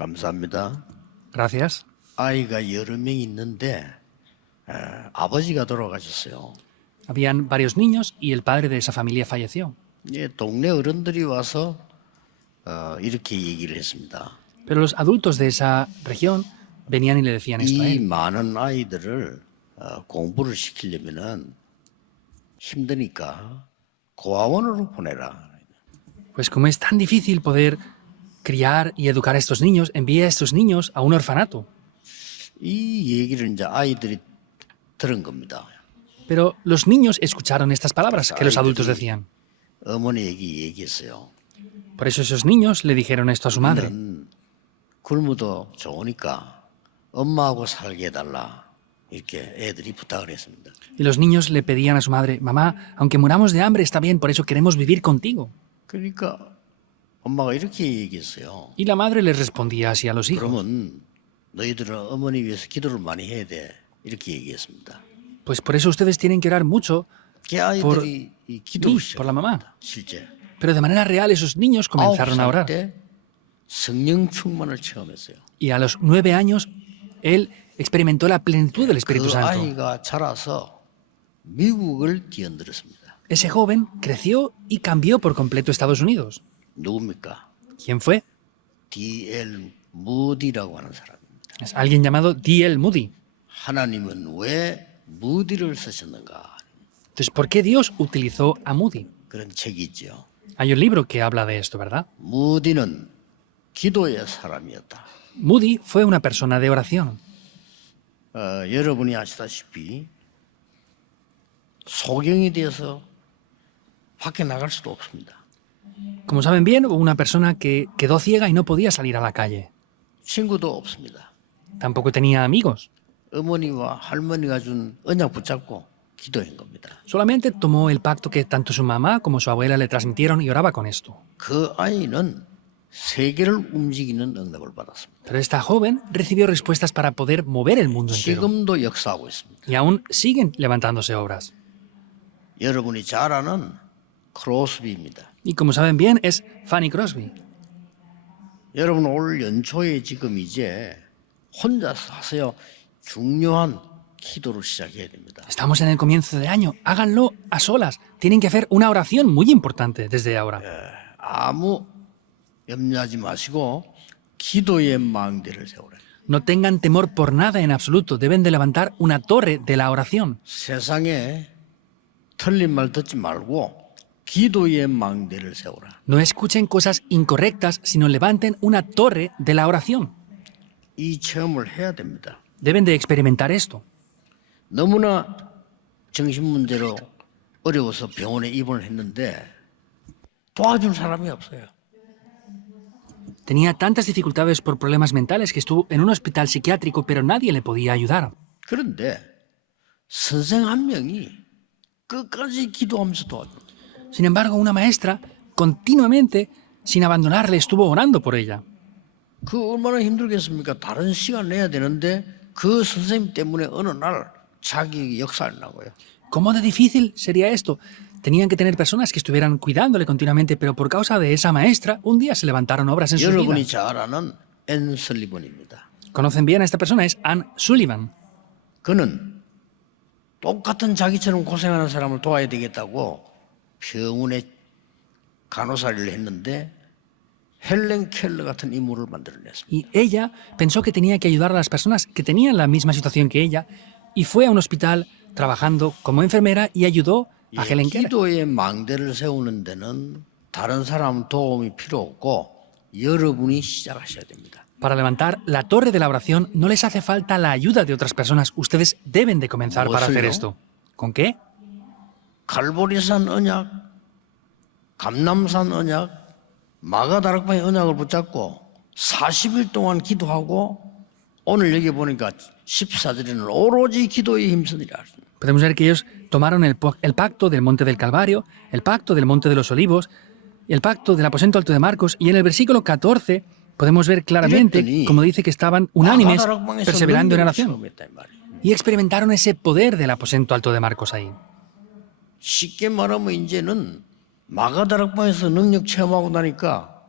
감사합니다. Gracias. 아이가 여러 명 있는데 아버지가 돌아가셨어요. Habían varios niños y el padre de esa familia falleció. 예, 동네 어른들이 와서 이렇게 얘기를 했습니다. Pero los adultos de esa región venían y le decían esto a 이 él. 많은 아이들을 공부를 시키려면은 힘드니까 고아원으로 보내라. Pues como es tan difícil poder criar y educar a estos niños, envía a estos niños a un orfanato. 이 얘기를 이제 아이들이 들은 겁니다. Pero los niños escucharon estas palabras que los adultos decían. 어머니에게 얘기했어요. Por eso esos niños le dijeron esto a su madre. 굶어도 좋으니까 엄마하고 살게 해달라. 이렇게 애들이 부탁을 했습니다. Y los niños le pedían a su madre, mamá, aunque muramos de hambre está bien, por eso queremos vivir contigo. 그러니까 엄마가 이렇게 얘기했어요. Y la madre les respondía así a los hijos. 그러면 너희들은 어머니 위해서 기도를 많이 해야 돼. 이렇게 얘기했습니다. Pues por eso ustedes tienen que orar mucho, 그 아이들이 이 기도를 mí, por la mamá. 시작합니다. 실제 Pero de manera real esos niños comenzaron a 9살 orar. 때 성령 충만을 체험했어요. Y a los 9 años, él experimentó la plenitud del Espíritu 그 Santo. 아이가 자라서 미국을 뒤흔들었습니다. Ese joven creció y cambió por completo Estados Unidos. 누굽니까? ¿Quién fue? D.L. 무디라고 하는 사람입니다. Es alguien llamado D.L. Moody. 하나님은 왜 무디를 쓰셨는가? Entonces, ¿por qué Dios utilizó a Moody? 그런 책이 있죠. Hay un libro que habla de esto, ¿verdad? 무디는 기도의 사람이었다. Moody fue una persona de oración. 여러분이 아시다시피 소경이 돼서 밖에 나갈 수도 없습니다. Como saben bien, hubo una persona que quedó ciega y no podía salir a la calle. 친구도 없습니다. Tampoco tenía amigos. 어머니와 할머니가 준 언약 붙잡고 기도한 겁니다. Solamente tomó el pacto que tanto su mamá como su abuela le transmitieron y oraba con esto. 그 아이는 세계를 움직이는 응답을 받았습니다. Pero esta joven recibió respuestas para poder mover el mundo entero. 지금도 역사하고 있습니다. Y aún siguen levantándose obras. 여러분이 잘 아는 크로스비입니다. Y como saben bien, es Fanny Crosby. 여러분 올 연초에 지금 이제 혼자서 하세요. 중요한 기도를 시작해야 됩니다. Estamos en el comienzo de año. Háganlo a solas. Tienen que hacer una oración muy importante desde ahora. 아무 염려하지 마시고 기도의 망대를 세우라. No tengan temor por nada en absoluto. Deben de levantar una torre de la oración. 세상에 틀린 말 듣지 말고 기도의 망대를 세우라. No escuchen cosas incorrectas, sino levanten una torre de la oración. 이 체험을 해야 됩니다. Deben de experimentar esto. 너무나 정신 문제로 어려워서 병원에 입원을 했는데 도와줄 사람이 없어요. Tenía tantas dificultades por problemas mentales que estuvo en un hospital psiquiátrico, pero nadie le podía ayudar. 그런데 선생 한 명이 끝까지 기도하면서 도와줍니다. Sin embargo, una maestra continuamente, sin abandonarle, estuvo orando por ella. 그 얼마나 힘들겠습니까? 다른 시간 내야 되는데 그 선생님 때문에 어느 날 자기 역사를 나고요. ¿Cómo de difícil sería esto? Tenían que tener personas que estuvieran cuidándole continuamente, pero por causa de esa maestra, un día se levantaron obras en sus 여러분이 vidas. 잘 아는 앤 설리번입니다. Conocen bien a esta persona, es Anne Sullivan. 그는 똑같은 자기처럼 고생하는 사람을 도와야 되겠다고 병원에 간호사를 했는데 헬렌 켈러 같은 인물을 만들어냈습니다. Y ella pensó que tenía que ayudar a las personas que tenían la misma situación que ella y fue a un hospital trabajando como enfermera y ayudó a Helen Keller. 기도의 망대를 세우는 데는 다른 사람 도움이 필요 없고 여러분이 시작하셔야 됩니다. Para levantar la torre de la oración no les hace falta la ayuda de otras personas. Ustedes deben de comenzar para hacer esto. ¿Con qué? 갈보리산 언약, 감남산 언약, 마가다락방의 언약을 붙잡고 40일 동안 기도하고 오늘 여기 보니까 14절에는 오로지 기도에 힘쓰니라. Podemos ver que ellos tomaron el pacto del monte del Calvario, el pacto del monte de los Olivos, el pacto del aposento alto de Marcos, y en el versículo 14 podemos ver claramente, como dice, que estaban unánimes, perseverando en oración. Y experimentaron ese poder del aposento alto de Marcos ahí. 쉽게 말하면 이제는 마가다락방에서 능력 체험하고 나니까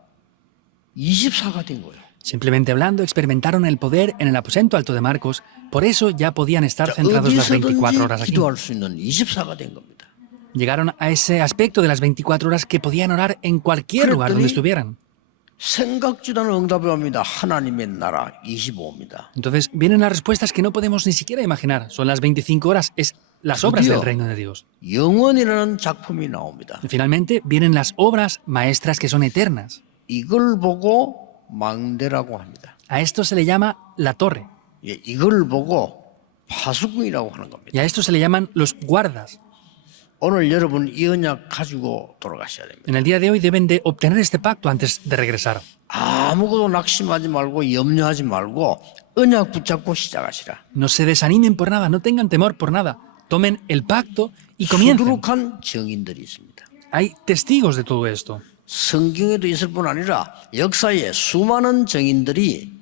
24가 된 거예요. Simplemente hablando, experimentaron el poder en el aposento alto de Marcos, por eso ya podían estar centrados las 24 horas 어디서든지 aquí. 기도할 수 있는 24가 된 겁니다. Llegaron a ese aspecto de las 24 horas que podían orar en cualquier lugar donde estuvieran. 생각지도 않은 응답이 옵니다. 하나님의 나라 25입니다. Entonces vienen las respuestas que no podemos ni siquiera imaginar. Son las 25 horas, es las obras del reino de Dios. 영원이라는 작품이 나옵니다. Y finalmente vienen las obras maestras que son eternas. 이걸 보고 망대라고 합니다. A esto se le llama la torre. 예, 이걸 보고 파수꾼이라고 하는 겁니다. Y a esto se le llaman los guardas. 오늘 여러분 이 언약 가지고 돌아가셔야 됩니다. En el día de hoy deben de obtener este pacto antes de regresar. 아무것도 낙심하지 말고 염려하지 말고 언약 붙잡고 시작하시라. No se desanimen por nada, no tengan temor por nada. Tomen el pacto y comiencen. 수두룩한 증인들이 있습니다. Hay testigos de todo esto. 성경에도 있을 뿐 아니라 역사에 수많은 증인들이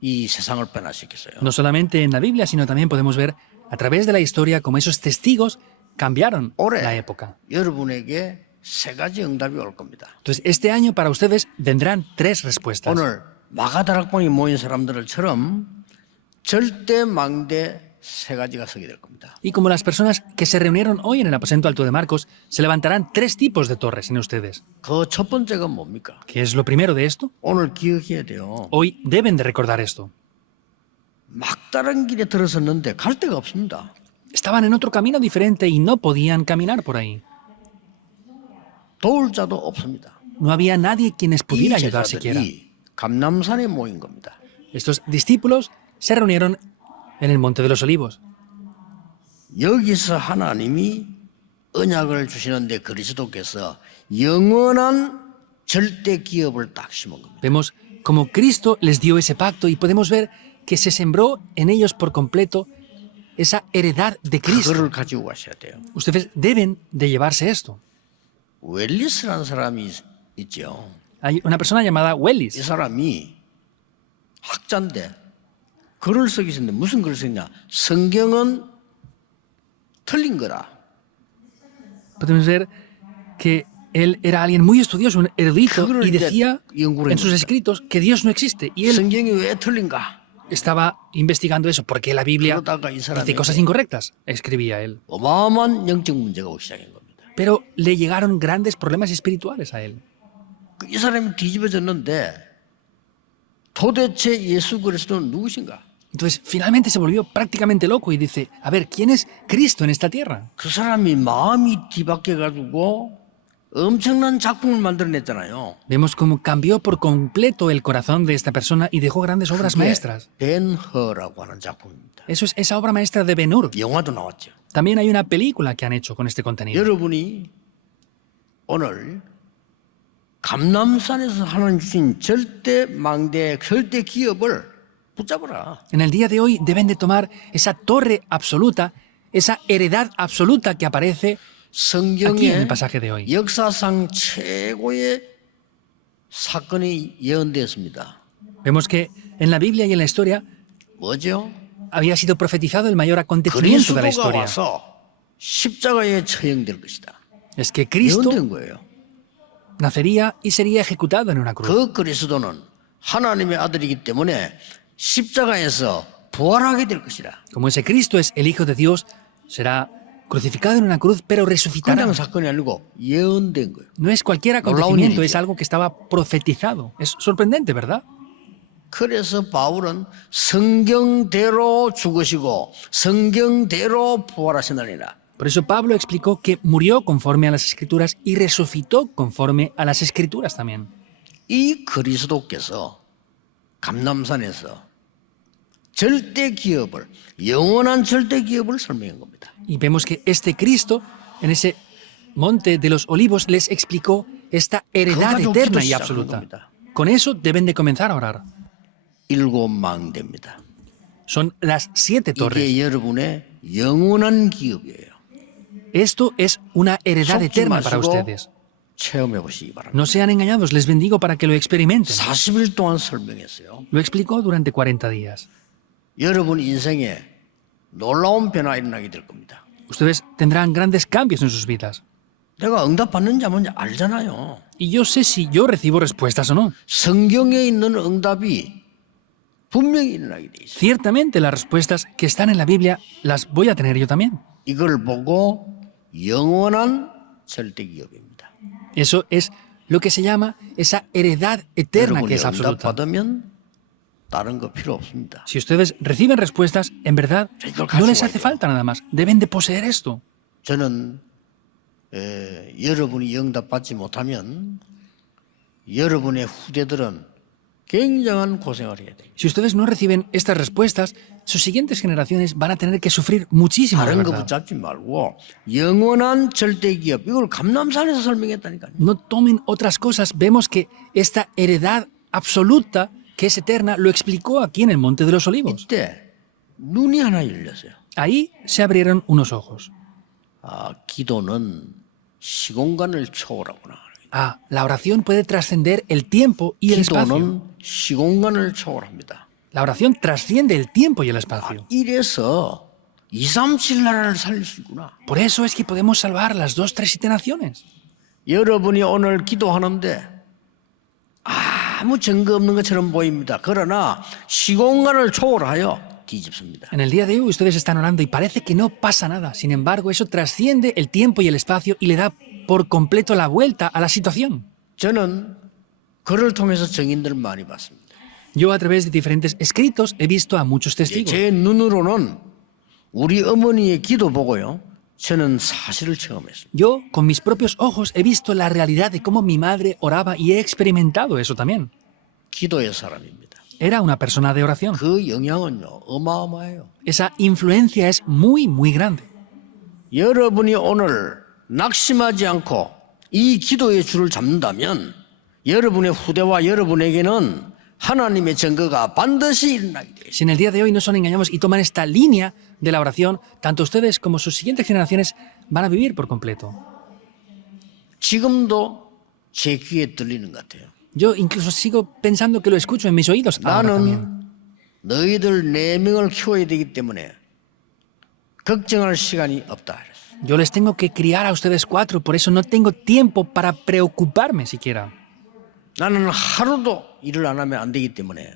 이 세상을 변화시켰어요. No solamente en la Biblia, sino también podemos ver a través de la historia cómo esos testigos cambiaron la 올해 época. 여러분에게 세 가지 응답이 올 겁니다. Entonces, este año para ustedes vendrán 3 respuestas. 오늘 마가다락방에 모인 사람들처럼 절대 망대 세 가지가 서게 될 겁니다. Y como las personas que se reunieron hoy en el aposento alto de Marcos, se levantarán 3 tipos de torres en ustedes. 그 첫 번째가 뭡니까? ¿Qué es lo primero de esto? 오늘 기억해야 돼요. Hoy deben de recordar esto. 막다른 길에 들어섰는데 갈 데가 없습니다. Estaban en otro camino diferente y no podían caminar por ahí. 도울 자도 없습니다. No había nadie quienes 이 pudiera ayudar siquiera. 제자들이 감남산에 모인 겁니다. Estos discípulos se reunieron en el Monte de los Olivos. 여기서 하나님이 언약을 주시는데 그리스도께서 영원한 절대 기업을 딱 심은 겁니다. Vemos cómo Cristo les dio ese pacto y podemos ver que se sembró en ellos por completo esa heredad de Cristo. 그거를 가지고 가셔야 돼요. Ustedes deben de llevarse esto. 웰리스라는 사람이 있죠. Hay una persona llamada 이 Wellis. 사람이 학자인데 글을 쓰기 있는데 무슨 글을 썼냐? 성경은 틀린 거라. Podemos ver que él era alguien muy estudioso, un erudito, 그거를 y 이제 decía 연구를 en sus 했습니다. escritos que Dios no existe. Y él 성경이 왜 틀린가? estaba investigando eso, porque la Biblia 그러다가 이 dice cosas 사람에게 incorrectas, escribía él. 어마어마한 영적 문제가 오기 시작한 겁니다. Pero le llegaron grandes problemas espirituales a él. 이 사람이 뒤집어졌는데 도대체 예수 그리스도는 누구신가? Entonces, finalmente se volvió prácticamente loco y dice, a ver, ¿quién es Cristo en esta tierra? 그 사람이 마음이 뒤바뀌어가지고 엄청난 작품을 만들어냈잖아요. Vemos cómo cambió por completo el corazón de esta persona y dejó grandes obras 그게 maestras. 벤허라고 하는 작품입니다. Eso es esa obra maestra de Ben-Hur. 영화도 나왔죠. También hay una película que han hecho con este contenido. 여러분이 오늘 감남산에서 하나님 주신 절대 망대, 절대 기업을 붙잡으라. En el día de hoy deben de tomar esa torre absoluta, esa heredad absoluta que aparece aquí en el 성경의 pasaje de hoy. 역사상 최고의 사건이 예언되었습니다. Vemos que en la Biblia y en la historia 뭐죠? había sido profetizado el mayor acontecimiento de la 그리스도가 historia. 와서 십자가에 처형될 것이다. Es que Cristo 예언된 거예요. nacería y sería ejecutado en una cruz. 그 그리스도는 하나님의 아들이기 때문에 십자가에서 부활하게 될 것이다. Como ese Cristo es el Hijo de Dios, será crucificado en una cruz, pero resucitará. 그냥 사건이 아니고 예언된 거예요. No es cualquier acontecimiento, es algo que estaba profetizado. Es sorprendente, ¿verdad? 그래서 바울은 성경대로 죽으시고 성경대로 부활하시느니라. Por eso Pablo explicó que murió conforme a las Escrituras y resucitó conforme a las Escrituras también. 이 그리스도께서 감남산에서 절대 기업을 영원한 절대 기업을 설명한 겁니다. Y vemos que este Cristo, en ese monte de los olivos, les explicó esta heredad eterna y absoluta. Con eso deben de comenzar a orar. 일곱 망대입니다. Son las 7 torres. 이게 여러분의 영원한 기업이에요. Esto es una heredad 속지 eterna para 마시고 ustedes. 체험해 보시기 바랍니다. No sean engañados, les bendigo para que lo experimenten. 40일 동안 설명했어요. Lo explicó durante 40 días. 여러분 인생에 놀라운 변화 일어나게 될 겁니다. Ustedes tendrán grandes cambios en sus vidas. 내가 응답받는지 안 받는지 알잖아요. Y yo sé si yo recibo respuestas o no. 성경에 있는 응답이 분명히 일어나게 돼 있어요. Ciertamente las respuestas que están en la Biblia las voy a tener yo también. 이걸 보고 영원한 절대 기업입니다. Eso es lo que se llama esa heredad eterna 여러분이 que es absoluta. 응답받으면 다른 거 필요 없습니다. Si ustedes reciben respuestas, en verdad no les hace falta nada más. Deben de poseer esto. 저는 여러분이 응답받지 못하면 여러분의 후대들은 굉장한 고생을 해야 돼요. Si ustedes no reciben estas respuestas, sus siguientes generaciones van a tener que sufrir muchísimo. de 다른 거 verdad. 붙잡지 말고 영원한 절대 기업 이걸 감남산에서 설명했다니까요. No tomen otras cosas. Vemos que esta heredad absoluta, que es eterna, lo explicó aquí en el Monte de los Olivos. 이때 눈이 하나 열렸어요. Ahí se abrieron unos ojos. 아, 기도는 시공간을 초월하구나. Ah, la oración puede trascender el tiempo y el espacio. 기도는 시공간을 초월합니다. La oración trasciende el tiempo y el espacio. 이래서 237 나라를 살릴 수 있구나. Por eso es que podemos salvar las 2, 3, 7 naciones. 여러분이 오늘 기도하는데 아무 증거 없는 것처럼 보입니다. 그러나 시공간을 초월하여 뒤집습니다. En el día de hoy ustedes están orando y parece que no pasa nada. Sin embargo, eso trasciende el tiempo y el espacio y le da por completo la vuelta a la situación. 저는 글을 통해서 증인들을 많이 봤습니다. Yo a través de diferentes escritos he visto a muchos testigos. 제 눈으로는 우리 어머니의 기도 보고요. 저는 사실을 체험했습니다. Yo, con mis propios ojos, he visto la realidad de cómo mi madre oraba y he experimentado eso también. 기도의 사람입니다. Era una persona de oración. 그 영향은요 어마어마해요. Esa influencia es muy, muy grande. 여러분이 오늘 낙심하지 않고 이 기도의 줄을 잡는다면 여러분의 후대와 여러분에게는 하나님의 증거가 반드시 일어나게 돼요. Si en el día de hoy no son engañados y toman esta línea de la oración, tanto ustedes como sus siguientes generaciones van a vivir por completo. 지금도 제 귀에 들리는 것 같아요. Yo incluso sigo pensando que lo escucho en mis oídos ahora también. 나는 너희들 4명을 키워야 되기 때문에 걱정할 시간이 없다. Yo les tengo que criar a ustedes 4, por eso no tengo tiempo para preocuparme siquiera. 나는 하루도 일을 안 하면 안 되기 때문에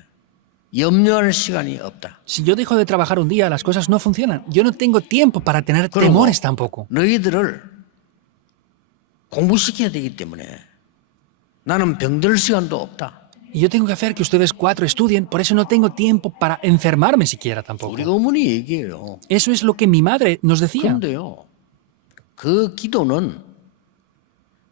염려할 시간이 없다. Si yo dejo de trabajar un día, las cosas no funcionan. Yo no tengo tiempo para tener temores tampoco. 너희들을 공부시켜야 되기 때문에 나는 병들 시간도 없다. Y yo tengo que hacer que ustedes 4 estudien, por eso no tengo tiempo para enfermarme siquiera 우리 tampoco. 어머니 얘기해요. Eso es lo que mi madre nos decía. 그런데요, 그 기도는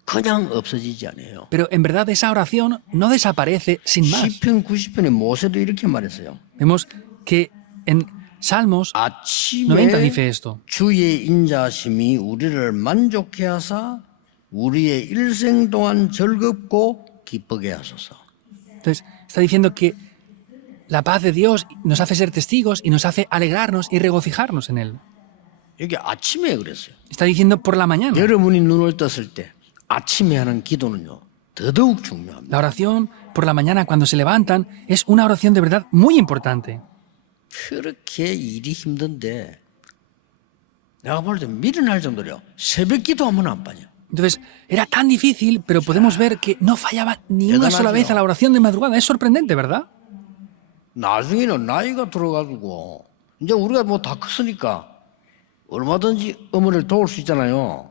그냥 없어지지 않아요. Pero en verdad esa oración no desaparece sin más. 시편 90편에 모세도 이렇게 말했어요. Vemos que en Salmos 90 아침에 dice esto. 주의 인자심이 우리를 만족해 하사 우리의 일생 동안 즐겁고 기쁘게 하소서. Entonces, está diciendo que la paz de Dios nos hace ser testigos y nos hace alegrarnos y regocijarnos en Él. 여기 아침에 그랬어요. Está diciendo por la mañana. 여러분이 눈을 떴을 때 아침에 하는 기도는요 더더욱 중요합니다. La oración por la mañana cuando se levantan es una oración de verdad muy importante. 그렇게 일이 힘든데 내가 볼 때 미련할 정도로요 새벽 기도하면 안 빠져. Entonces, era tan difícil, pero podemos ver que no fallaba ni una sola vez a la oración de madrugada. Es sorprendente, ¿verdad? 나중에는 나이가 들어가지고 이제 우리가 뭐 다 컸으니까 얼마든지 어머니를 도울 수 있잖아요.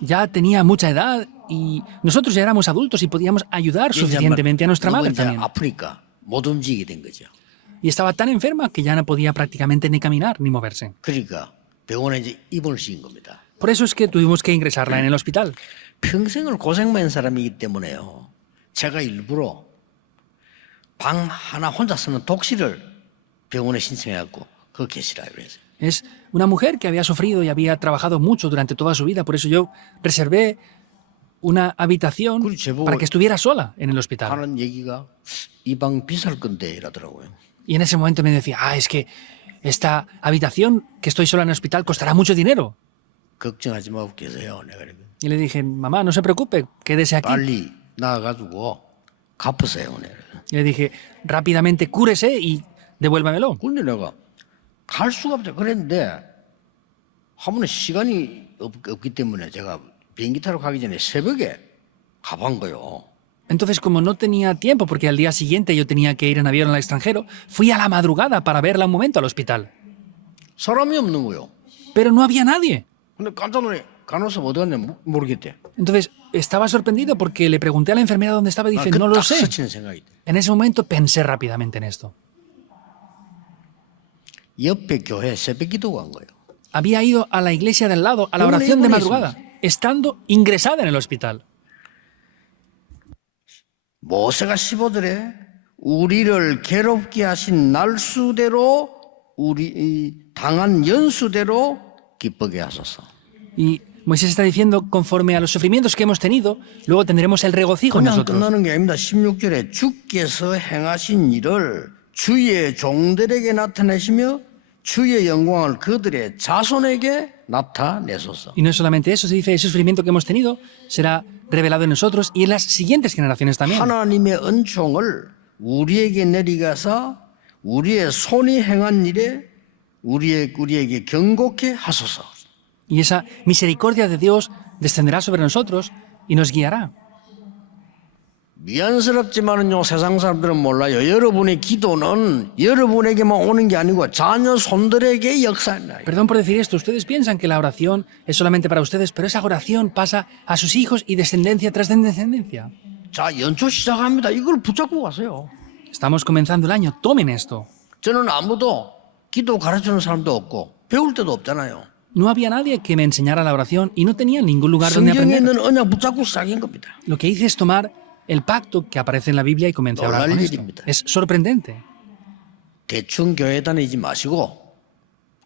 Ya tenía mucha edad y nosotros ya éramos adultos y podíamos ayudar suficientemente a nuestra madre 이제 también. 아프니까 못 움직이게 된 거죠. Y estaba tan enferma que ya no podía prácticamente ni caminar ni moverse. 그러니까 병원에 이제 입원을 시킨 겁니다. Por eso es que tuvimos que ingresarla en el hospital. 평생을 고생만 한 사람이기 때문에요. 제가 일부러 방 하나 혼자 쓰는 독실을 병원에 신청해갖고 그거 계시라 그랬어요. Es una mujer que había sufrido y había trabajado mucho durante toda su vida. Por eso yo reservé una habitación para que estuviera sola en el hospital. 하는 얘기가 이 방 비쌀 건데 이러더라고요. Y en ese momento me decía, es que esta habitación que estoy sola en el hospital costará mucho dinero. 걱정하지 말고 계세요. 내가 그러니까 Y le dije, mamá, no se preocupe, quédese aquí. 빨리 나가가지고 갚으세요. 내가. Y le dije, rápidamente cúrese y devuélvamelo. 근데 내가 갈 수가 없죠. 그랬는데 한 번은 시간이 없기 때문에 제가 비행기 타러 가기 전에 새벽에 가본 거요. Entonces, como no tenía tiempo, porque al día siguiente yo tenía que ir en avión al extranjero, fui a la madrugada para verla un momento al hospital. 사람이 없는 거요. Pero no había nadie. 근데 깜짝 놀래. 간호사 어디 갔냐 모르겠대. Entonces, estaba sorprendido porque le pregunté a la enfermera dónde estaba y dice, no lo 딱 sé. 스치는 생각이 돼. En ese momento pensé rápidamente en esto. 옆에 교회 새벽 기도 간 거예요. Había ido a la iglesia del lado, a la Una oración de buena madrugada, estando ingresada en el hospital. 모세가 15절에 우리를 괴롭게 하신 날수대로 우리 당한 연수대로 기쁘게 하소서. Y Moisés está diciendo, conforme a los sufrimientos que hemos tenido, luego tendremos el regocijo en 그냥 nosotros. 끝나는 게 아닙니다. 16절에 주께서 행하신 일을 주의 종들에게 나타내시며 주의 영광을 그들의 자손에게 나타내소서. Y no es solamente eso, se dice, ese sufrimiento que hemos tenido será revelado en nosotros y en las siguientes generaciones también. 하나님의 은총을 우리에게 내리가사 우리의 손이 행한 일에 우리에게 경고케 하소서. Y esa misericordia de Dios descenderá sobre nosotros y nos guiará. 미안스럽지만은요, 세상 사람들은 몰라요. 여러분의 기도는 여러분에게만 오는 게 아니고 자녀 손들에게 역사나요. Perdón por decir esto, ustedes piensan que la oración es solamente para ustedes, pero esa oración pasa a sus hijos y descendencia tras descendencia. 자, 연초 시작합니다. 이걸 붙잡고 가세요. Estamos comenzando el año, tomen esto. 저는 아무도 기도 가르치는 사람도 없고 배울 데도 없잖아요. No había nadie que me enseñara la oración y no tenía ningún lugar donde 성경에 aprender. 있는 언약 붙잡고 시작인 겁니다. Lo que hice es tomar el pacto que aparece en la Biblia y comencé a hablar con esto. Es sorprendente. 대충 교회 다니지 마시고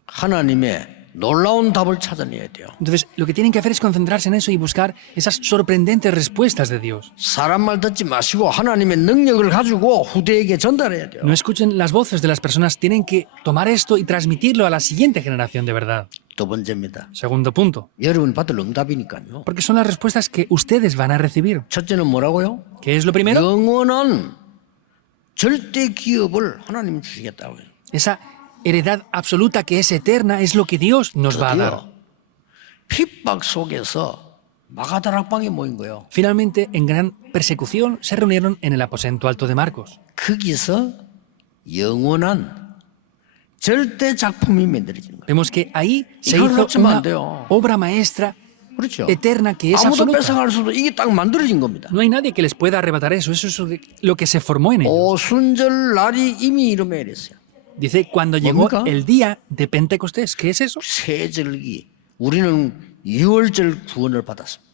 하나님의 놀라운 답을 찾아내야 돼요. Entonces, lo que tienen que hacer es concentrarse en eso y buscar esas sorprendentes respuestas de Dios. 사람 말 듣지 마시고 하나님의 능력을 가지고 후대에게 전달해야 돼요. No escuchen las voces de las personas, tienen que tomar esto y transmitirlo a la siguiente generación de verdad. 두 번째입니다. Segundo punto, 여러분 받을 응답이니까요. porque son las respuestas que ustedes van a recibir. 첫째는 뭐라고요? ¿Qué es lo primero? 영원한 절대 기업을 하나님 주시겠다고요. Esa heredad absoluta que es eterna es lo que Dios nos va a dar. 드디어 핍박 속에서 마가다락방에 모인 거예요. Finalmente, en gran persecución, se reunieron en el aposento alto de Marcos. 거기서 영원한 절대 작품이 만들어지는 거예요. Vemos que ahí se 이걸 hizo 놓치면 una 안 돼요. obra maestra 그렇죠. eterna que es 아무도 absoluta. 뺏어갈 수도 이게 딱 만들어진 겁니다. No hay nadie que les pueda arrebatar eso. Eso es lo que se formó en ellos. 오순절 날이 이미 이름에 이랬어요. Dice, cuando llegó 뭡니까? el día de Pentecostés. ¿Qué es eso? 세절기. 우리는 6월절 구원을 받았습니다.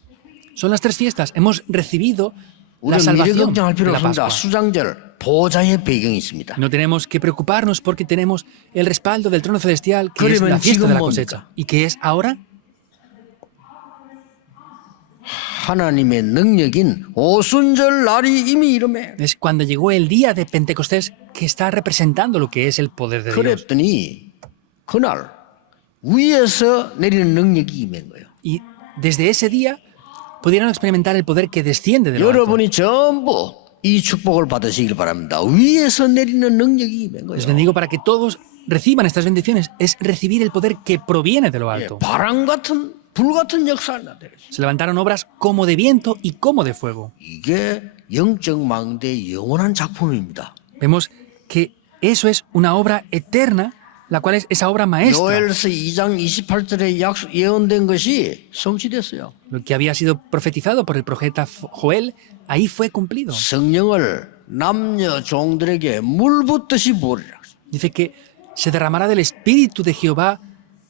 Son las tres fiestas. Hemos recibido la 우리는 미래 salvación 걱정할 de 필요 la 없습니다. Pascua. 수장절 보좌의 배경이 있습니다. No tenemos que preocuparnos porque tenemos el respaldo del trono celestial, que es 그러면 la fiesta de la 지금 cosecha. ¿Y qué es ahora? 하나님의 능력인 오순절 날이 이미 이름에 Es cuando llegó el día de Pentecostés que está representando lo que es el poder de Dios. 그랬더니 그날 위에서 내리는 능력이 임한 거예요. Y desde ese día pudieron experimentar el poder que desciende de lo alto. 여러분이 전부 이 축복을 받으시길 바랍니다. 위에서 내리는 능력이 임한 Les 거예요. bendigo para que todos reciban estas bendiciones. Es recibir el poder que proviene de lo alto. 바람 같은 불 같은 역사를 나타내요. Se levantaron obras como de viento y como de fuego. 이게 영적 망대의 영원한 작품입니다. Vemos que eso es una obra eterna, la cual es esa obra maestra. 요엘서 2장 28절에 예언된 것이 성취됐어요. Lo que había sido profetizado por el profeta Joel, ahí fue cumplido. 성령을 남녀 종들에게 물 붓듯이 부으리라. Dice que se derramará del Espíritu de Jehová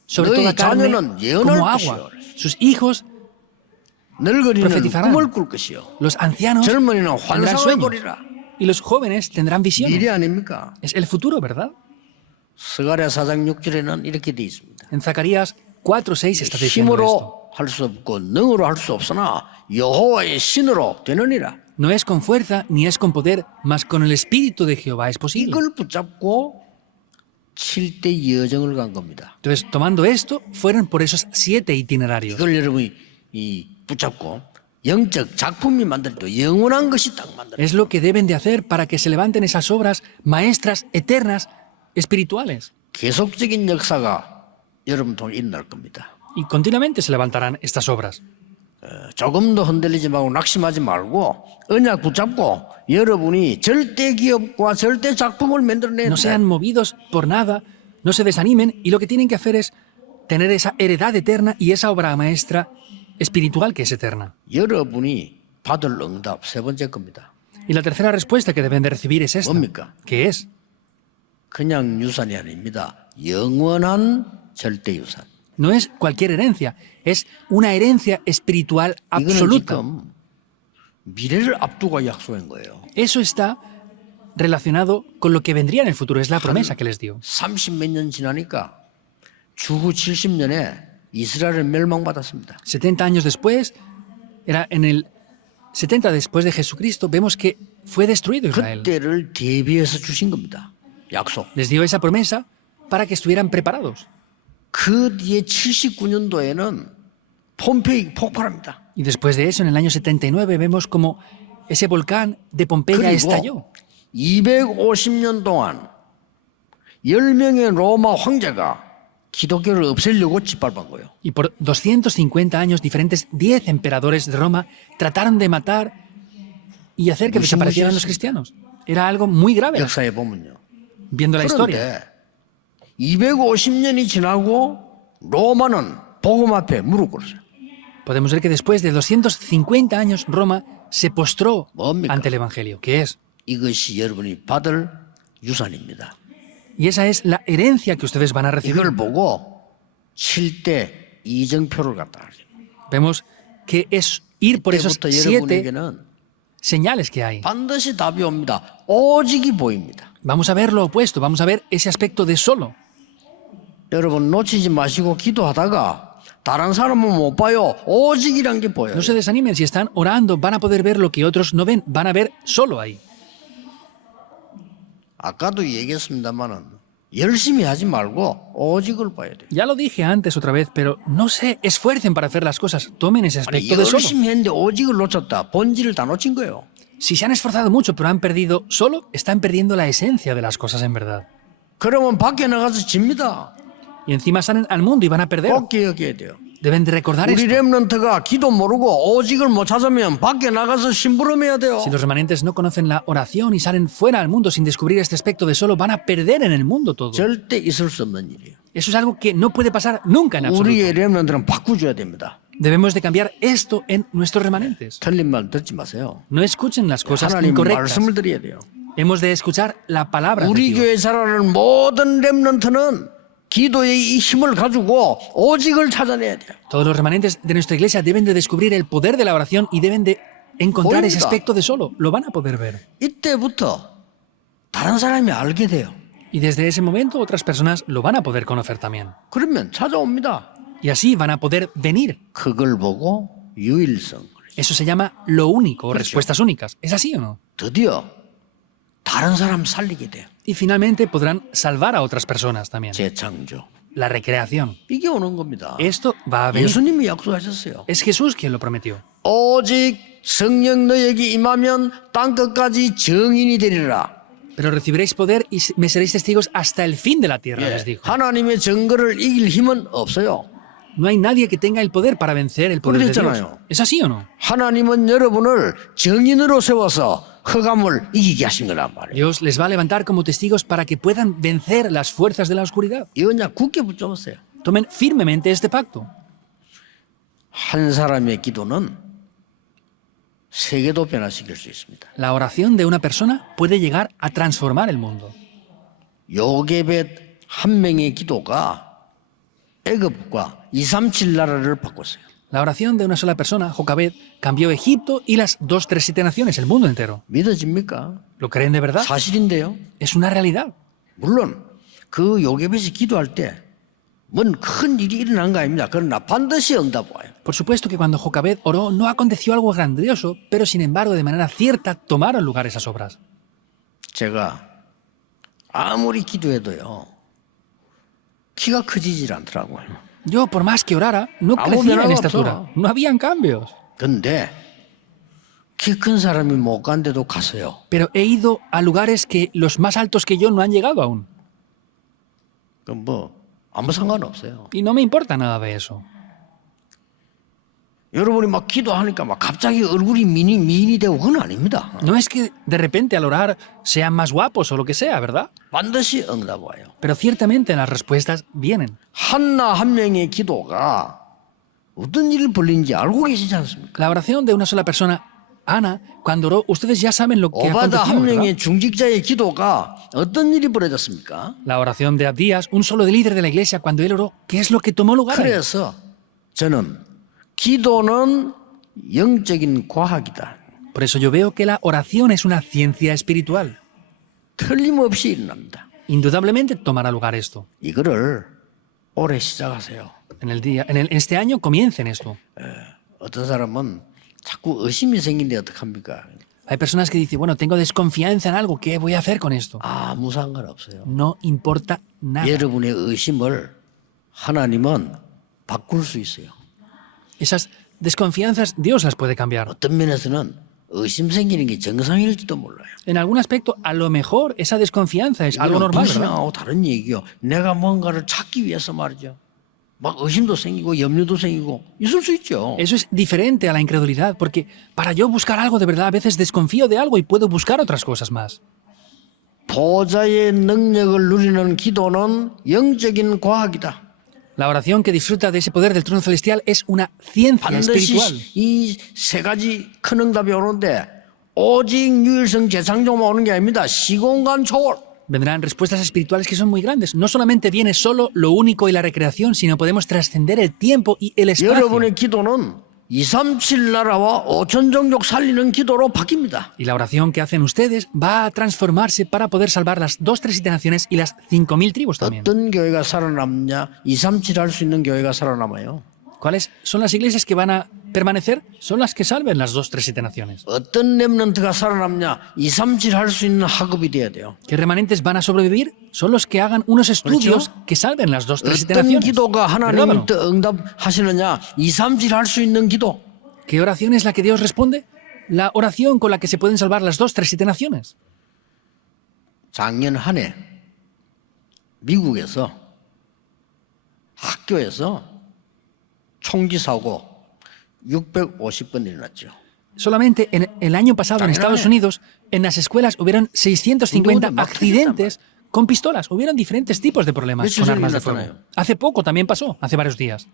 sobre 너희 toda carne 자녀는 예언할 como agua. Sus hijos, 늙은이는 profetizarán. 꿈을 꿀 것이요. los ancianos, 젊은이는 tendrán 환상을 sueños. 보리라. Y los jóvenes tendrán visiones. 미래 아닙니까? Es el futuro, ¿verdad? 스가랴 4장 6절에는 이렇게 돼 있습니다. En Zacarías 4:6 está diciendo esto. 힘으로 할 수 없고 능으로 할 수 없으나 여호와의 신으로 되느니라. No es con fuerza ni es con poder, mas con el Espíritu de Jehová es posible. 이걸 붙잡고 7대 여정을 간 겁니다. Entonces, tomando esto, fueron por esos 7 itinerarios. 이걸 여러분이 붙잡고 영적 작품이 만들어도 영원한 것이 딱 만들어. Es lo que deben de hacer para que se levanten esas obras maestras, eternas, espirituales. 계속적인 역사가 여러분 통해 일어날 겁니다. Y continuamente se levantarán estas obras. 조금도 흔들리지 말고 낙심하지 말고 언약 붙잡고 여러분이 절대 기업과 절대 작품을 만들어내야 No 돼. sean movidos por nada, no se desanimen y lo que tienen que hacer es tener esa heredad eterna y esa obra maestra espiritual que es eterna. 여러분이 받을 응답 세 번째 겁니다. Y la tercera respuesta que deben de recibir es esta, 뭡니까? que es, 그냥 유산이 아닙니다. 영원한 절대 유산. no es cualquier herencia, es una herencia espiritual 이거는 absoluta. 지금 미래를 앞두고 약속한 거예요. Eso está relacionado con lo que vendría en el futuro, es la promesa que les dio. 30몇 년 지나니까 주후 70년에 이스라엘은 멸망받았습니다. 70 años después, era en el 70 después de Jesucristo, vemos que fue destruido Israel. 그때를 대비해서 주신 겁니다. 약속. Les dio esa promesa para que estuvieran preparados. 그 뒤에 79년도에는 폼페이 폭발합니다. Y después de eso, en el año 79, vemos como ese volcán de Pompeya estalló. 그리고 250년 동안 10명의 로마 황제가 기독교를 없애려고 짓밟은 거예요. Y por 250 años, diferentes 10 emperadores de Roma trataron de matar y hacer que desaparecieran los cristianos. Era algo muy grave, 역사에 보면요. viendo la historia. 그런데 250년이 지나고 로마는 복음 앞에 무릎 꿇었어요. Podemos ver que después de 250 años, Roma se postró 뭡니까? ante el Evangelio, que es, 이것이 여러분이 받을 유산입니다. y esa es la herencia que ustedes van a recibir. 이걸 보고 7대 이정표를 갖다 하죠. Vemos que es ir por esos 이때부터 7 여러분에게는 señales que hay. 반드시 답이 옵니다. 오직이 보입니다. Vamos a ver lo opuesto, vamos a ver ese aspecto de solo. 여러분 놓치지 마시고 기도하다가 다른 사람은 못 봐요. 오직이란 게 보여요. No se desanimen, si están orando van a poder ver lo que otros no ven, van a ver solo ahí. 아까도 얘기했습니다만은 열심히 하지 말고 오직을 봐야 돼요. Ya lo dije antes otra vez, pero no se esfuercen para hacer las cosas, tomen ese 아니, aspecto de solo. 열심히 했는데 오직을 놓쳤다. 본질을 다 놓친 거예요. Si se han esforzado mucho pero han perdido solo, están perdiendo la esencia de las cosas en verdad. 그러면 밖에 나가서 집니다. Y encima salen al mundo y van a perder. 꼭 기억해야 돼요. Deben de recordar 우리 esto. 렘넌트가 기도 모르고 오직을 못 찾으면 밖에 나가서 심부름해야 돼요. Si los remanentes no conocen la oración y salen fuera al mundo sin descubrir este aspecto de solo, van a perder en el mundo todo. 절대 있을 수 없는 일이에요. Eso es algo que no puede pasar nunca en absoluto. 우리의 렘넌트는 바꾸줘야 됩니다. Debemos de cambiar esto en nuestros remanentes. 틀린 말 듣지 마세요. No escuchen las cosas 하나님 incorrectas. 말씀을 드려야 돼요. Hemos de escuchar la palabra de 우리 Dios. 교회 살아가는 모든 렘넌트는 기도의 이 힘을 가지고 오직을 찾아내야 돼요. Todos los remanentes de nuestra iglesia deben de descubrir el poder de la oración y deben de encontrar ese Oiga. aspecto de solo. Lo van a poder ver. 이때부터 다른 사람이 알게 돼요. Y desde ese momento otras personas lo van a poder conocer también. 그러면 찾아옵니다. Y así van a poder venir. 그걸 보고 유일성. Eso se llama lo único, o respuestas únicas. ¿Es así o no? 드디어 다른 사람 살리게 돼요. Y finalmente podrán salvar a otras personas también. 재창조. La recreación. 이게 오는 겁니다. Esto va a venir. 예수님이 약속하셨어요. Es Jesús quien lo prometió. 오직 성령 너에게 임하면 땅 끝까지 정인이 되리라. Pero recibiréis poder y me seréis testigos hasta el fin de la tierra, les dijo. 하나님의 증거를 이길 힘은 없어요. No hay nadie que tenga el poder para vencer el poder de Dios. 그랬잖아요. ¿Es así o no? 하나님은 여러분을 정인으로 세워서 흑암을 이기게 하신 거란 말이에요. Dios les va a levantar como testigos para que puedan vencer las fuerzas de la oscuridad. 이 언약 굳게 붙잡으세요. Tomen firmemente este pacto. 한 사람의 기도는 세계도 변화시킬 수 있습니다. La oración de una persona puede llegar a transformar el mundo. 요게벳 한 명의 기도가 애굽과 237 나라를 바꿨어요. La oración de una sola persona, Jocabed, cambió Egipto y las 237 naciones, el mundo entero. 믿어집니까? ¿Lo creen de verdad? 사실인데요. Es una realidad. 물론 그 요게벳이 기도할 때 뭔 큰 일이 일어난 거 아닙니다. 그러나 반드시 응답 와요. Por supuesto que cuando Jocabed oró no aconteció algo grandioso, pero sin embargo de manera cierta tomaron lugar esas obras. 제가 아무리 기도해도요. 키가 커지질 않더라고요. Yo, por más que orara, no Aún crecía no en lo estatura. observa. No habían cambios. 근데 키 큰 사람이 못 간 데도 갔어요. Pero he ido a lugares que los más altos que yo no han llegado aún. 그럼 뭐 아무 상관없어요. Y no me importa nada de eso. 여러분이 막 기도하니까 막 갑자기 얼굴이 미인이 되고 그건 아닙니다. No es que de repente al orar sean más guapos o lo que sea, ¿verdad? 반드시 응답 와요. Pero ciertamente las respuestas vienen. 한나 한 명의 기도가 어떤 일을 벌린지 알고 계시지 않습니까? La oración de una sola persona, Ana, cuando oró, ustedes ya saben lo que 오바다 aconteció, 한 ¿verdad? 명의 중직자의 기도가 어떤 일이 벌어졌습니까? La oración de Abdías, un solo líder de la iglesia, cuando él oró, ¿qué es lo que tomó lugar ahí? 그래서 저는 기도는 영적인 과학이다. Por eso yo veo que la oración es una ciencia espiritual. 틀림없이 일어납니다. Indudablemente tomará lugar esto. 이거를 올해 시작하세요. En este año comiencen esto. 어떤 사람은 자꾸 의심이 생긴데 어떡합니까? Hay personas que dicen, bueno, tengo desconfianza en algo, ¿qué voy a hacer con esto? 아무 상관없어요. No importa nada. 여러분의 의심을 하나님은 바꿀 수 있어요. Esas desconfianzas Dios las puede cambiar. 어떤 면에서는 의심 생기는 게 정상일지도 몰라요. En algún aspecto, a lo mejor esa desconfianza es algo 이거는 normal, ¿verdad? 불신앙하고 다른 얘기요. 내가 뭔가를 찾기 위해서 말이죠. 막 의심도 생기고 염려도 생기고 있을 수 있죠. Eso es diferente a la incredulidad, porque para yo buscar algo de verdad, a veces desconfío de algo y puedo buscar otras cosas más. 보좌의 능력을 누리는 기도는 영적인 과학이다. La oración que disfruta de ese poder del trono celestial es una ciencia espiritual. 반드시 이 세 가지 큰 응답이 오는데 오직 유일성 재창조만 오는 게 아닙니다. 시공간 초월. Vendrán respuestas espirituales que son muy grandes. No solamente viene solo lo único y la recreación, sino podemos trascender el tiempo y el espacio. 여러분의 기도는 237 나라와 5천 종족 살리는 기도로 바뀝니다. Y la oración que hacen ustedes va a transformarse para poder salvar las 2-3 naciones y las 5.000 tribus también. 어떤 교회가 살아남냐? 237 할 수 있는 교회가 살아남아요. ¿Cuáles son las iglesias que van a permanecer? Son las que salven las 2-3 naciones. 어떤 렘넌트가 살아남냐? 237 할 수 있는 학업이 돼야 돼요. ¿Qué remanentes van a sobrevivir? Son los que hagan unos estudios que salven las 2-3 어떤 naciones. 기도가 ¿Verdad o no? 하나님이 응답하시느냐? 237 할 수 있는 기도. ¿Qué oración es la que Dios responde? La oración con la que se pueden salvar las 2-3 naciones. 작년 한 해 미국에서 학교에서 총기 사고 650번 일어났죠. Solamente en el año pasado en Estados Unidos, en las escuelas hubieron 650 accidentes con pistolas. Hubieron diferentes tipos de problemas con armas de fuego. Hace poco también pasó, hace varios días.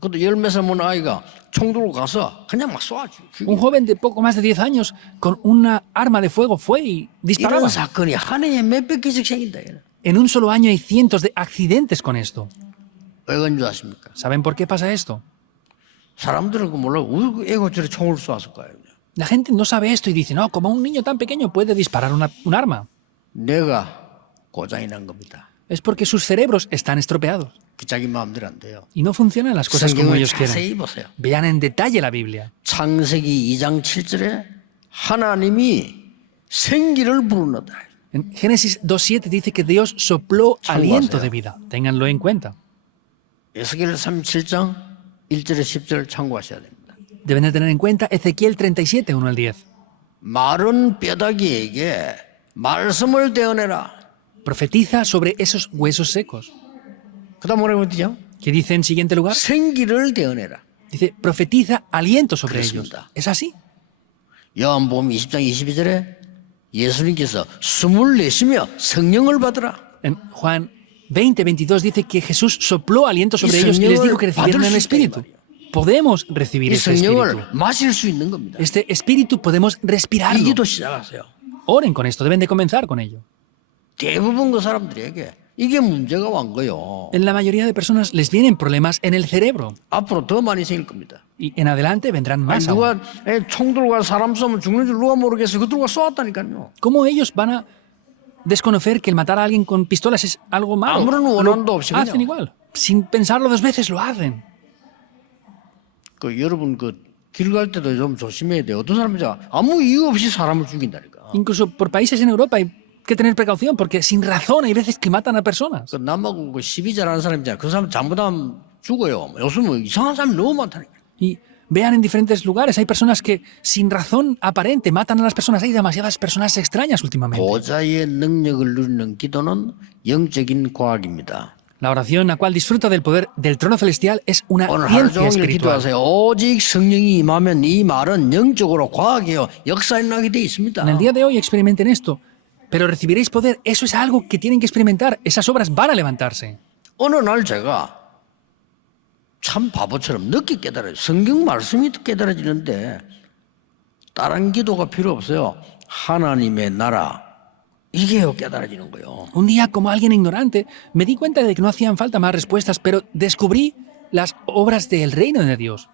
그것도 열 몇 살 먹는 아이가 총 들고 가서 그냥 막 쏴. Un joven de poco más de 10 años con una arma de fuego fue y disparaba. 이런 사건이 한 해에 몇백 개씩 생긴다. En un solo año hay cientos de accidentes con esto. 왜 그런 줄 아십니까? ¿Saben por qué pasa esto? 사람들은 그 몰라. 왜 애가 저래 총을 쏘았을까요? La gente no sabe esto y dice, no, como un niño tan pequeño puede disparar un arma. 내가 고장이 난 겁니다. Es porque sus cerebros están estropeados 그 자기 마음대로 안 돼요. y no funcionan las cosas como 성경을 ellos quieren. 자세히 보세요. Vean en detalle la Biblia. 창세기 2장 7절에 하나님이 생기를 부르노다. En Génesis 2.7 dice que Dios sopló aliento de vida. Ténganlo en cuenta. 에스겔 37장 1절에 10절 참고하셔야 됩니다. Deben de tener en cuenta Ezequiel 37, 1 al 10. 마른 뼈다귀에게 말씀을 대언해라. Profetiza sobre esos huesos secos. 그 다음 뭐라고 했죠? ¿Qué dice en siguiente lugar? 생기를 대언해라. Dice, profetiza aliento sobre ellos. 그렇습니다. ¿Es así? 요한복음 20장 22절에 예수님께서 숨을 내쉬며 성령을 받으라. En Juan 20, 22 dice que Jesús sopló aliento sobre ellos y les dijo que recibieran el Espíritu. Podemos recibir 이 este Espíritu. 성령을 마실 수 있는 겁니다. Este Espíritu podemos 이 respirarlo. 기도 시작하세요. Oren con esto, deben de comenzar con ello. 대부분 그 사람들에게 이게 문제가 온 거요. En la mayoría de personas les vienen problemas en el cerebro 앞으로 더 많이 생길 겁니다. y en adelante vendrán 아니, más aún. 누가 총 들고 가 사람 쏘면 죽는 줄 누가 모르겠어요. 그 들고 쏘았다니까요. ¿Cómo ellos van a desconocer que el matar a alguien con pistolas es algo malo? 아무런 원한도 없이 Hacen 그냥. igual. Sin pensarlo dos veces lo hacen. 그 여러분 그 길 갈 때도 좀 조심해야 돼요. 어떤 사람이 아무 이유 없이 사람을 죽인다니까. Incluso por países en Europa hay que tener precaución porque sin razón hay veces que matan a personas. 그 남하고 그 시비 잘하는 사람이잖아요. 그 사람 잘못하면 죽어요. 요즘 뭐 이상한 사람이 너무 많다니까. Y vean en diferentes lugares, hay personas que sin razón aparente matan a las personas. Hay demasiadas personas extrañas últimamente. 보좌의 능력을 누리는 기도는 영적인 과학입니다. La oración, la cual disfruta del poder del trono celestial, es una 오늘 하루 ciencia 종일 espiritual. 기도하세요. 오직 성령이 임하면 이 말은 영적으로 과하게 역사에 나게 돼 있습니다. En el día de hoy experimenten esto, pero recibiréis poder. Eso es algo que tienen que experimentar. Esas obras van a levantarse. 어느 날 제가 참 바보처럼 늦게 깨달아요. 성경 말씀이 깨달아지는데 다른 기도가 필요 없어요. 하나님의 나라 이게요 깨달아지는 거예요. Un día, como alguien ignorante, me di cuenta de que no hacían falta más respuestas, pero descubrí las obras del reino de Dios.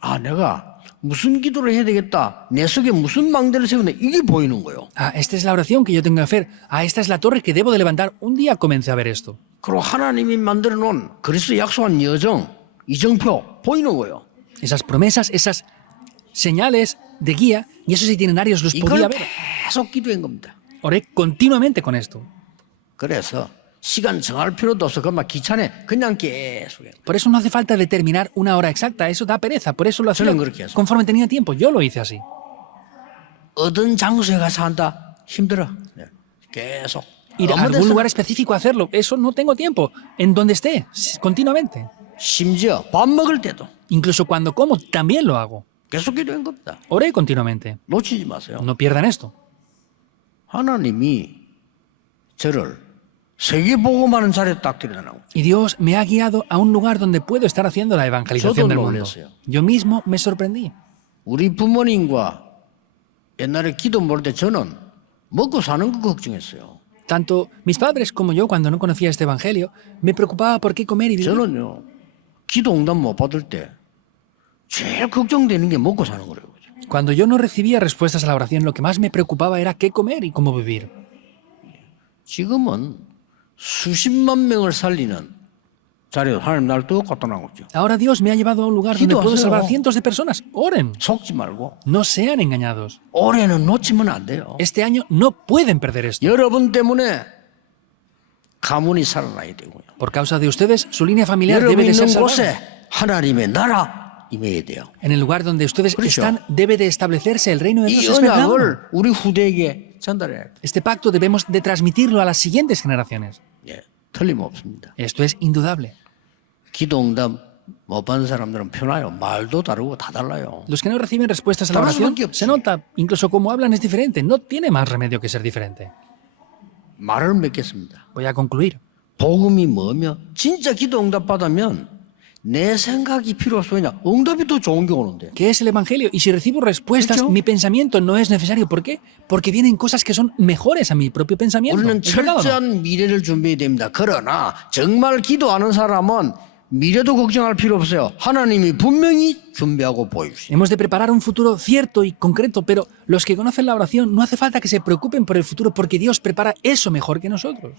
아 내가 무슨 기도를 해야 되겠다. 내 속에 무슨 망대를 세우네. 이게 보이는 거예요. Ah, esta es la oración que yo tengo que hacer. Ah, esta es la torre que debo de levantar. Un día comencé a ver esto. 그리고 하나님이 만들어 놓은 그리스도 약속한 여정, 이정표 보이는 거예요. Esas promesas, esas señales de guía y esos itinerarios los podía 이걸 ver. 계속 기도한 겁니다. Oré continuamente con esto. 그래서 시간 정할 필요도 없어. 그만 귀찮아. 그냥 계속 해요. Por eso no hace falta determinar una hora exacta. Eso da pereza. Por eso lo hacía 저는 그렇게 해서. conforme tenía tiempo. Yo lo hice así. 어떤 장소에 가서 한다 힘들어. 네. 계속. Ir a 아무 algún 데서 lugar específico a hacerlo. Eso no tengo tiempo. En donde esté, continuamente. 심지어 밥 먹을 때도 Incluso cuando como, también lo hago. 계속 기도한 겁니다. Oré continuamente. 놓치지 마세요. No pierdan esto. 하나님이 저를 세계복음하는 자리에 딱 들여다놓고 Y Dios me ha guiado a un lugar donde puedo estar haciendo la evangelización 저도 del mundo. 놀랐어요. Yo mismo me sorprendí. 우리 부모님과 옛날에 기도 모를 때 저는 먹고 사는 거 걱정했어요. Tanto mis padres como yo, cuando no conocía este evangelio, me preocupaba por qué comer y vivir. 저는요 기도 응답 못 받을 때 제일 걱정되는 게 먹고 사는 거래요. Cuando yo no recibía respuestas a la oración, lo que más me preocupaba era qué comer y cómo vivir. 지금은 수십만 명을 살리는 자리에 하나님 날 또 갖다 놓고 있죠. Ahora Dios me ha llevado a un lugar donde puedo 기도하세요. salvar a cientos de personas. Oren. 속지 말고 No sean engañados. 올해는 놓치면 안 돼요. Este año no pueden perder esto. 여러분 때문에 가문이 살아나야 되고요. Por causa de ustedes, su línea familiar 여러분 debe de ser 있는 곳에 salvada. 하나님의 나라 임해야 돼요. En el lugar donde ustedes 그렇죠. están, debe de establecerse el reino de 이 Dios. Es verdad. 언약을 우리 후대에게 전달해야 돼요. Este pacto debemos de transmitirlo a las siguientes generaciones. 예, 틀림없습니다. Esto es indudable. 기도 응답 못 받는 사람들은 편해요. 말도 다르고 다 달라요. Los que no reciben respuestas a la Para oración, su밖에 없지. se nota, incluso como hablan es diferente. No tiene más remedio que ser diferente. 말을 맺겠습니다. Voy a concluir. 복음이 뭐며 진짜 기도 응답 받으면 내 생각이 필요 없어. 그냥 응답이 더 좋은 게 오는데. ¿Qué es el Evangelio? Y si recibo respuestas, ¿Hecho? mi pensamiento no es necesario. ¿Por qué? Porque vienen cosas que son mejores a mi propio pensamiento. 우리는 ¿Es verdad o no? 철저한 미래를 준비해야 됩니다. 그러나 정말 기도하는 사람은 미래도 걱정할 필요 없어요. 하나님이 분명히 준비하고 보여주시죠. Hemos de preparar un futuro cierto y concreto, pero los que conocen la oración no hace falta que se preocupen por el futuro porque Dios prepara eso mejor que nosotros.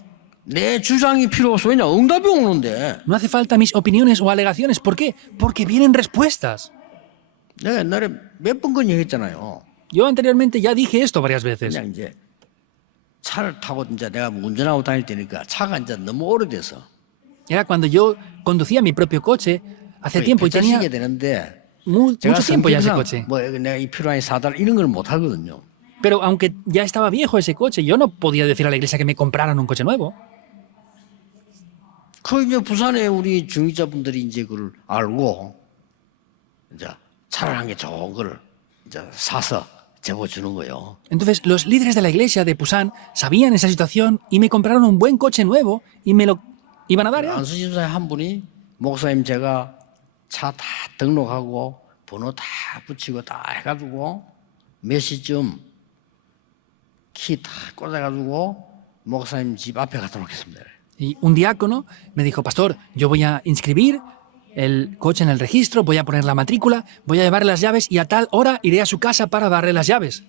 내 주장이 필요 없어. 왜냐 응답이 오는데. No hace falta mis opiniones o alegaciones. ¿Por qué? Porque vienen respuestas. 내가 옛날에 몇 번 건 얘기했잖아요. Yo anteriormente ya dije esto varias veces. 그냥 이제 차를 타고 이제 내가 운전하고 다닐 때니까 차가 이제 너무 오래돼서 Era cuando yo conducía mi propio coche hace tiempo y tenía 시게 되는데 mucho 제가 tiempo ya ese 성격상 coche. 뭐 내가 이 필요한 사달 이런 걸 못 하거든요. Pero aunque ya estaba viejo ese coche, yo no podía decir a la iglesia que me compraran un coche nuevo. 그 이제 부산에 우리 중위자분들이 이제 그걸 알고 이제 차를 한 개 좋은 거를 이제 사서 제보 주는 거예요. Entonces, los líderes de la iglesia de Pusan sabían esa situación y me compraron un buen coche nuevo y me lo iban a dar ya. 안수집사의 한 분이 목사님 제가 차 다 등록하고 번호 다 붙이고 다 해가지고 몇 시쯤 키 다 꽂아가지고 목사님 집 앞에 갖다 놓겠습니다. Y un diácono me dijo, pastor, yo voy a inscribir el coche en el registro, voy a poner la matrícula, voy a llevar las llaves y a tal hora iré a su casa para darle las llaves.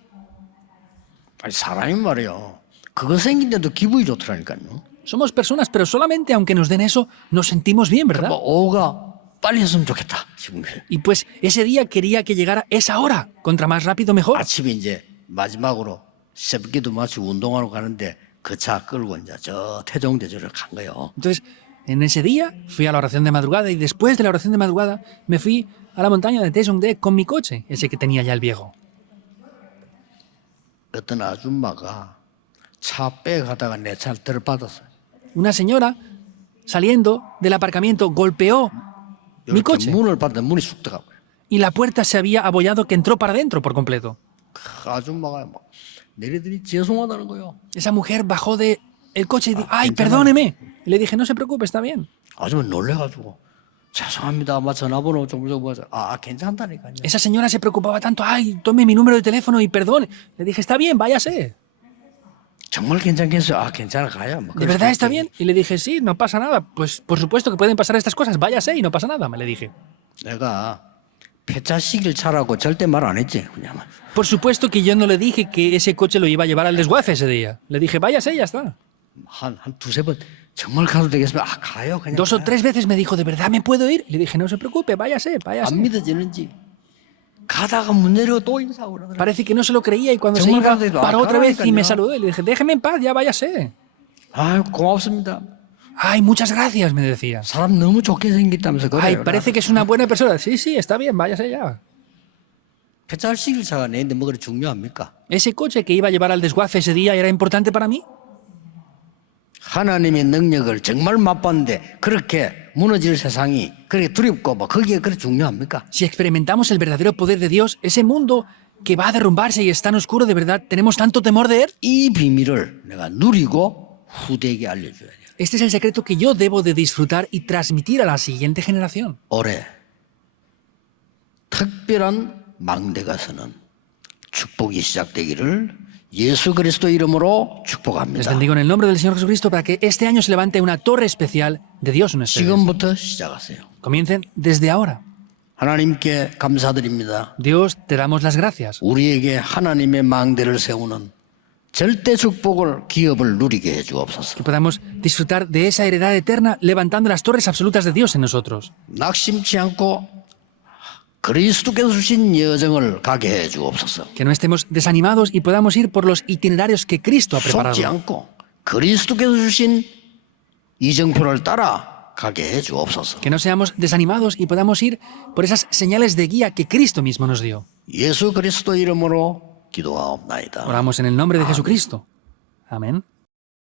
아니 사람이 말이요. 그거 생긴데도 기분이 좋더라니까요. Somos personas, pero solamente aunque nos den eso, nos sentimos bien, ¿verdad? 뭐 오후가 빨리 했으면 좋겠다 싶은 거예요. Y pues ese día quería que llegara esa hora, contra más rápido mejor. 아침에 이제 마지막으로 새벽기도 마치고 운동하러 가는데 그 차 끌고 이제 저 태종대교를 간 거예요. Entonces, en ese día fui a la oración de madrugada y después de la oración de madrugada me fui a la montaña de Taesongdae con mi coche, ese que tenía ya el viejo. 어떤 아줌마가 차 빼가다가 내 차를 들받았어요. Una señora saliendo del aparcamiento, golpeó mi 이렇게 coche 문을 봤는데 문이 쑥 들어가고 y la puerta se había abollado que entró para adentro por completo. 아줌마가 막 내리더니 죄송하다는 거요. Esa mujer bajó del coche y dijo, ¡ay, perdóneme! Y le dije, no se preocupe, está bien. 아줌마 놀래가지고 죄송합니다. 아마 전화번호 좀 물어보자. 괜찮다니까요. Esa señora se preocupaba tanto, ¡ay, tome mi número de teléfono y perdone! Le dije, está bien, váyase. 정말 괜찮겠어요? 괜찮아 가요. 뭐 ¿De verdad está bien? Y le dije, sí, no pasa nada. Pues por supuesto que pueden pasar estas cosas, váyase y no pasa nada, me le dije. 내가 폐차시킬 차라고 절대 말 안 했지. 그냥 Por supuesto que yo no le dije que ese coche lo iba a llevar al desguace ese día. Le dije, váyase y ya está. 한 두세 번 정말 가도 되겠으면 가요. 그냥. 2 o 3 veces me dijo, ¿de verdad me puedo ir? Y le dije, no se preocupe, váyase, 안 váyase. 믿어지는지 가다가 문 내리고 또 인사하고 그러더라고요. Parece que no se lo creía y cuando se 정말 iba, 가도 되도 paró otra vez y me 가라니까요. saludó. Y le dije, déjeme en paz, ya váyase. 고맙습니다. Ay, muchas gracias, me decía. 사람 너무 좋게 생겼다면서 Ay, 그래요. parece que es una buena persona. Sí, sí, está bien, váyase ya. 폐차시킬 차가 내는데 뭐 그리 중요합니까? ¿Ese coche que iba a llevar al desguace ese día era importante para mí? 하나님의 능력을 정말 맛봤는데 그렇게 무너질 세상이 그렇게 두렵고 뭐 그게 그렇게 중요합니까? Si experimentamos el verdadero poder de Dios, ese mundo que va a derrumbarse y es tan oscuro de verdad, ¿tenemos tanto temor de él? 이 비밀을 내가 누리고 후대에게 알려줘야 돼요. Este es el secreto que yo debo de disfrutar y transmitir a la siguiente generación. 올해 특별한 망대가 서는 축복이 시작되기를 예수 그리스도 이름으로 Les 축복합니다. bendigo en el nombre del Señor Jesucristo para que este año se levante una torre especial de Dios en ustedes. 지금부터 시작하세요. Comiencen desde ahora. 하나님께 감사드립니다. Dios, te damos las gracias. 우리에게 하나님의 망대를 세우는 절대 축복을 기업을 누리게 해 주옵소서. Que podamos disfrutar de esa heredad eterna levantando las torres absolutas de Dios en nosotros. 낙심치 않고 그리스도께서 주신 여정을 가게 해 주옵소서. Que no estemos desanimados y podamos ir por los itinerarios que Cristo ha 속지 preparado. 않고 그리스도께서 주신 이정표를 따라 가게 해 주옵소서. Que no seamos desanimados y podamos ir por esas señales de guía que Cristo mismo nos dio. 예수 그리스도 이름으로 기도하옵나이다. Oramos en el nombre de Jesucristo. Amén.